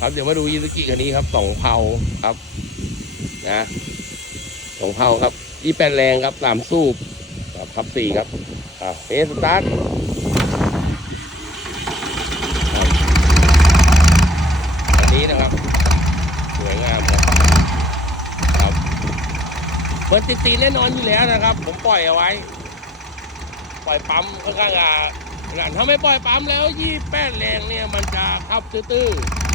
ครับเดี๋ยวมาดูยีสกิคันนี้ครับสองเผาครับนะสองเผาครับยี่แปดแรงครับสามสูบครับครับสี่ครับอ่าเอสตาร์ทครับอันนี้นะครับสวยงามครับครับเบอร์ติดตีแน่นอนอยู่แล้วนะครับ ผมปล่อยเอาไว้ ปล่อยปั๊มค่อนข้างอะถ้าไม่ปล่อยปั๊มแล้วยี่แปดแรงเนี่ยมันจะขับตื้อๆ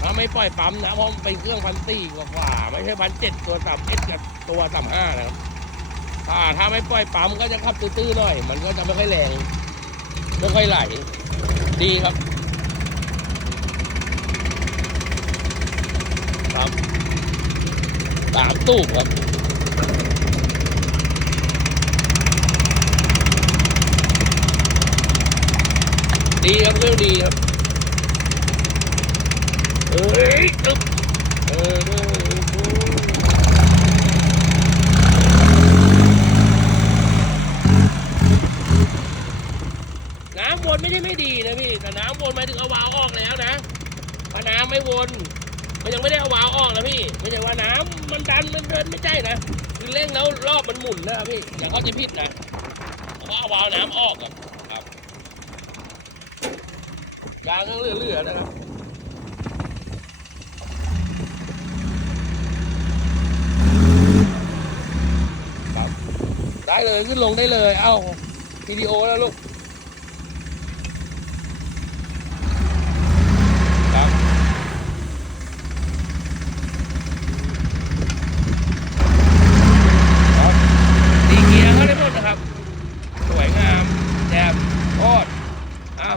ถ้าไม่ปล่อยปั๊มนะเพราะมันเป็นเครื่องพันสี่กว่าๆไม่ใช่พันเจ็ดตัวสามเอสกับตัวสามห้านะครับถ้าถ้าไม่ปล่อยปั๊มก็จะขับตื้อๆหน่อย มันก็จะไม่ค่อยแรงไม่ค่อยไหล ดีครับ ครับสามตูบครับดีครับเรื่องดีครับ เอ้ยตึ๊บเออน้ำวนไม่ได้ไม่ดีนะพี่แต่น้ำวนหมายถึงเอาวาล์วออกแล้วนะถ้าน้ำไม่วน มันยังไม่ได้เอาวาล์วออกนะพี่ไม่ใช่ว่าน้ำมันดันมันเดินไม่ใช่นะคือเร่งแล้วรอบมันหมุนนะครับพี่อย่าเข้าใจผิดนะเพราะเอาวาล์วน้ำออกอะครับยางเหลือๆนะครับ เลย ขึ้นลงได้เลย เอ้าวิดีโอแล้วลูกครับครับดีเกียร์ก็ได้หมดนะครับสวยงามแจ่มโคตรอ้าว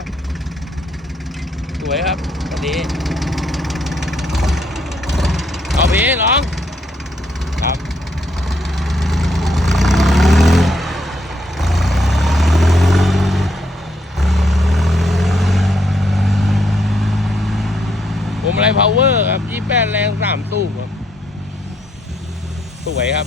สวยครับวันนี้เอาพี่ลอง ครับ ผมอะไร พาวเวอร์ครับยี่แปดแรงสามตู้ครับ สวยครับ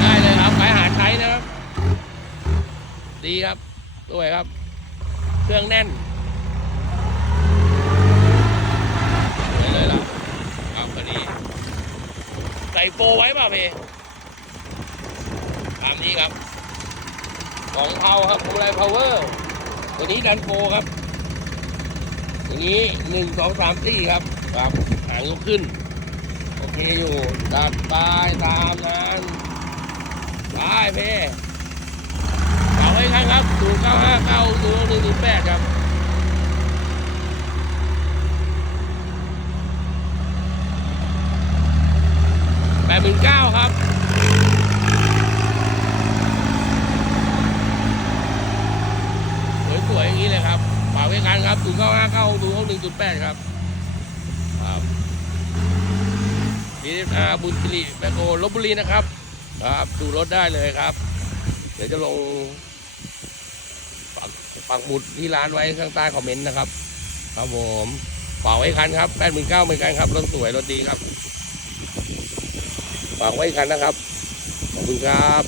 ได้เลยครับขายหาใช้นะครับดีครับสวยครับ เครื่องแน่นสวยเลยล่ะครับพอดี ใส่โฟไว้ปล่าเพตามนี้ครับ ของเผาครับของอะไรพาวเวอร์ตัวนี้ดันโฟครับอย่างนี้หนึ่งสองสามสี่ครับครับหางยกขึ้น โอเคอยู่ดัดไปตามนั้นไปเพ่ฝากไว้ครับครับศูนย์เก้าห้าเก้าศูนย์หนึ่งหนึ่งแปดครับ แปดหมื่นเก้าครับ สวยๆอย่างนี้เลยครับฝากไว้กันครับศูนย์เก้าห้าเก้าศูนย์หนึ่งจุดแปดครับ ครับดีอาบุญสิริแบคโฮลบบุรีนะครับ ครับ ดูรถได้เลยครับ เดี๋ยวจะลงปักหมุดที่ร้านไว้ข้างใต้คอมเมนต์นะครับ ครับผมฝาไว้คันครับแปดหมื่นเก้าเหมือนกันครับ รถสวย รถดีครับ ฝากไว้กันนะครับ ขอบคุณครับ